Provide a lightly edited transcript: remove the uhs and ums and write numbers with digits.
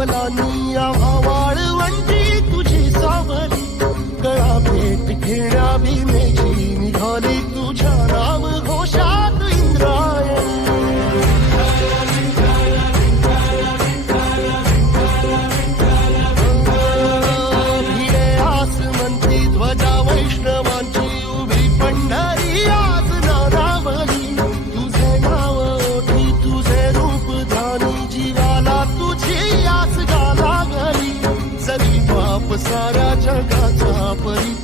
पावलांनी आम्हा वाळवंटी तुझी सावली, गळा भेट घेण्या भीमेची निघाली तुझ्या नाम घोषात इंद्रायणी. भिडे आसमंती ध्वजा वैष्णवांची उभी पंढरी आज नानावली, तुझे नाव ओठी तुझे रूप ध्यानी जीवाला तुझी आस गा लागली. जरी बाप साऱ्या जगाचा परी